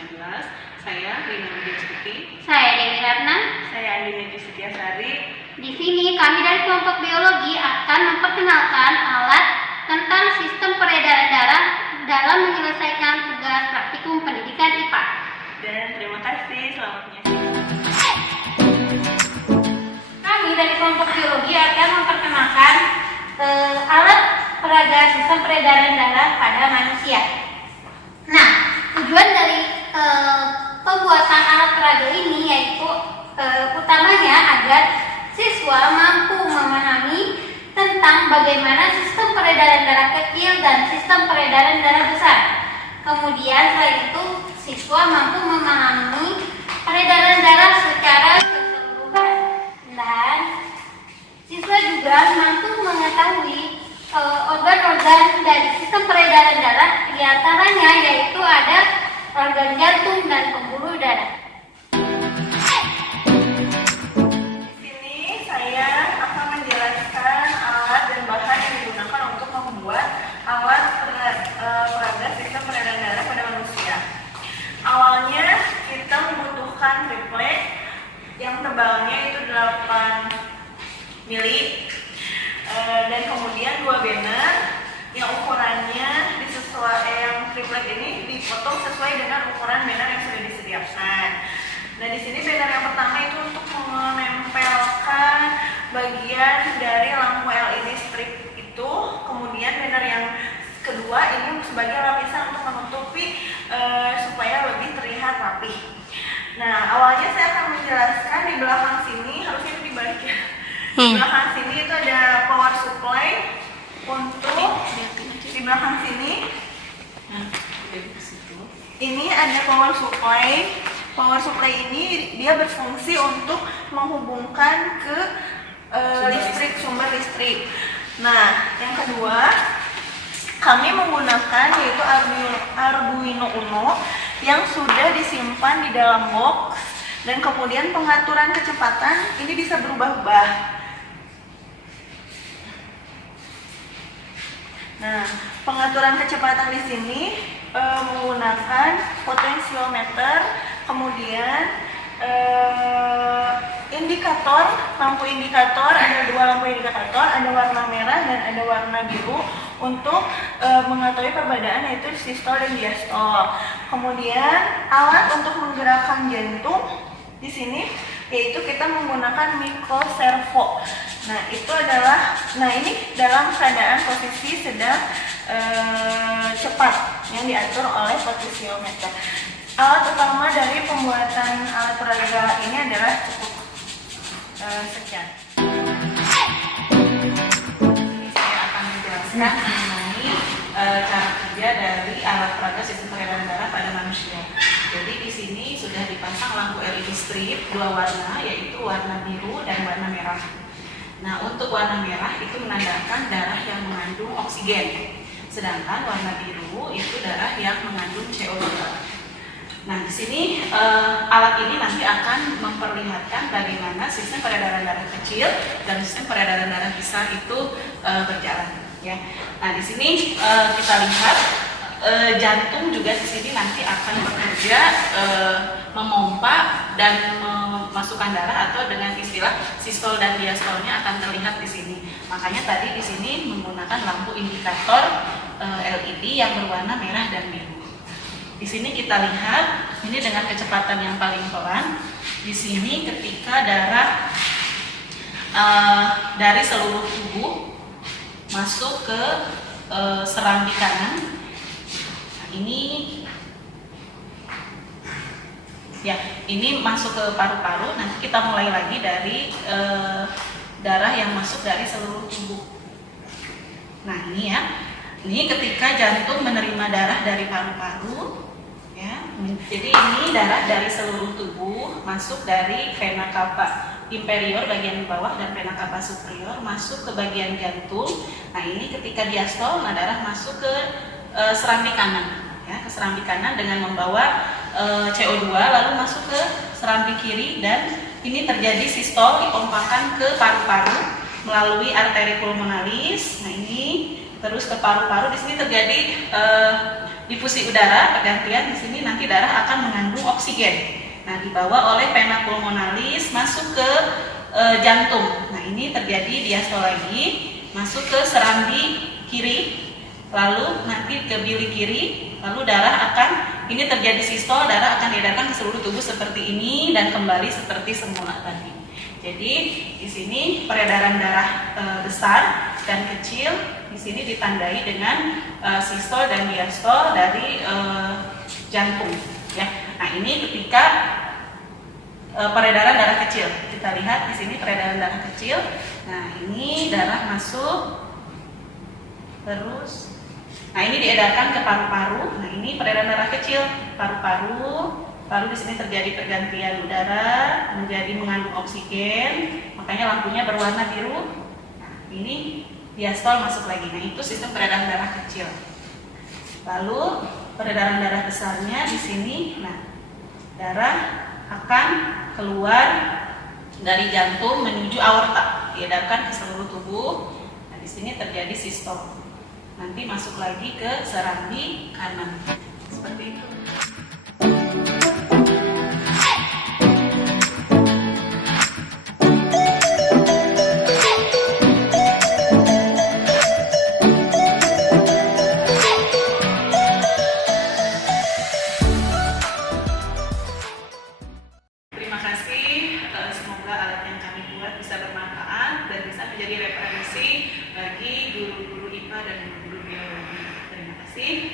2019. Saya Rina Widyastuti. Saya Dewi Ratna. Saya Andini Setiasari. Di sini kami dari kelompok biologi akan memperkenalkan alat tentang sistem peredaran darah dalam menyelesaikan tugas praktikum pendidikan IPA. Dan terima kasih, selamat menyaksikan. Kami dari kelompok biologi akan memperkenalkan alat peraga sistem peredaran darah pada manusia. Nah, tujuan dari pembuatan alat peraga ini yaitu utamanya agar siswa mampu memahami tentang bagaimana sistem peredaran darah kecil dan sistem peredaran darah besar. Kemudian selain itu siswa mampu memahami peredaran darah secara keseluruhan dan siswa juga mampu mengetahui organ-organ dari sistem peredaran darah, diantaranya yaitu ada organ jantung dan pembuluh darah. Di sini saya akan menjelaskan alat dan bahan yang digunakan untuk membuat alat peraga sistem peredaran darah pada manusia. Awalnya kita membutuhkan triplek yang tebalnya itu 8 mili. Dan kemudian 2 banner yang ukurannya yang triplek ini dipotong sesuai dengan ukuran banner yang sudah disediakan. Nah, di sini banner yang pertama itu untuk menempelkan bagian dari lampu LED strip itu, kemudian banner yang kedua ini sebagai lapisan untuk menutupi supaya lebih terlihat rapih. Nah, awalnya saya akan menjelaskan di belakang sini, harusnya itu dibalik ya. Di belakang sini itu ada power supply untuk di belakang sini. Ini ada power supply. Power supply ini dia berfungsi untuk menghubungkan ke sumber listrik. Nah, yang kedua kami menggunakan yaitu Arduino Uno yang sudah disimpan di dalam box, dan kemudian pengaturan kecepatan ini bisa berubah-ubah. Nah, pengaturan kecepatan di sini menggunakan potensiometer, kemudian indikator, lampu indikator, ada 2 lampu indikator, ada warna merah dan ada warna biru untuk mengetahui perbedaan yaitu sistol dan diastol. Kemudian alat untuk menggerakkan jantung di sini yaitu kita menggunakan mikroservo. Nah, ini dalam keadaan posisi sedang cepat yang diatur oleh potensiometer. Alat utama dari pembuatan alat peraga ini adalah cukup sekian. Ini saya akan menjelaskan mengenai cara kerja dari alat peraga sistem peredaran darah pada manusia. Jadi di sini sudah dipasang lampu LED strip 2 warna, yaitu warna biru dan warna merah. Nah, untuk warna merah itu menandakan darah yang mengandung oksigen, sedangkan warna biru itu darah yang mengandung CO2. Nah, di sini alat ini nanti akan memperlihatkan bagaimana sistem peredaran darah kecil dan sistem peredaran darah besar itu berjalan. Ya. Nah, di sini kita lihat jantung juga di sini nanti akan bekerja memompa dan memasukkan darah, atau dengan istilah sistol dan diastolnya akan terlihat di sini. Makanya tadi di sini menggunakan lampu indikator LED yang berwarna merah dan biru. Di sini kita lihat ini dengan kecepatan yang paling pelan. Di sini ketika darah dari seluruh tubuh masuk ke serambi kanan. Ini masuk ke paru-paru. Nanti kita mulai lagi dari darah yang masuk dari seluruh tubuh. Nah, ini ketika jantung menerima darah dari paru-paru, ya. Jadi ini darah dari seluruh tubuh masuk dari vena cava inferior bagian bawah dan vena cava superior masuk ke bagian jantung. Nah, ini ketika diastol, darah masuk ke serambi kanan, ya, ke serambi kanan dengan membawa CO2 lalu masuk ke serambi kiri, dan ini terjadi sistol, dipompakan ke paru-paru melalui arteri pulmonalis. Nah, ini terus ke paru-paru. Di sini terjadi difusi udara, pergantian di sini nanti darah akan mengandung oksigen. Nah, dibawa oleh vena pulmonalis masuk ke jantung. Nah, ini terjadi diastol lagi, masuk ke serambi kiri, lalu nanti ke bilik kiri, lalu darah akan, ini terjadi sistol, darah akan diedarkan ke seluruh tubuh seperti ini dan kembali seperti semula tadi. Jadi di sini peredaran darah besar dan kecil di sini ditandai dengan sistol dan diastol dari jantung. Ya, nah ini ketika peredaran darah kecil, kita lihat di sini peredaran darah kecil. Nah ini darah masuk terus. Nah ini diedarkan ke paru-paru. Nah ini peredaran darah kecil, paru-paru. Lalu di sini terjadi pergantian udara menjadi mengandung oksigen, makanya lampunya berwarna biru. Nah, ini diastol masuk lagi. Nah, itu sistem peredaran darah kecil. Lalu peredaran darah besarnya di sini. Nah, darah akan keluar dari jantung menuju aorta, diedarkan ke seluruh tubuh. Nah, di sini terjadi sistol. Nanti masuk lagi ke serambi kanan. Seperti itu. Semoga alat yang kami buat bisa bermanfaat dan bisa menjadi referensi bagi guru-guru IPA dan guru-guru biologi. Terima kasih.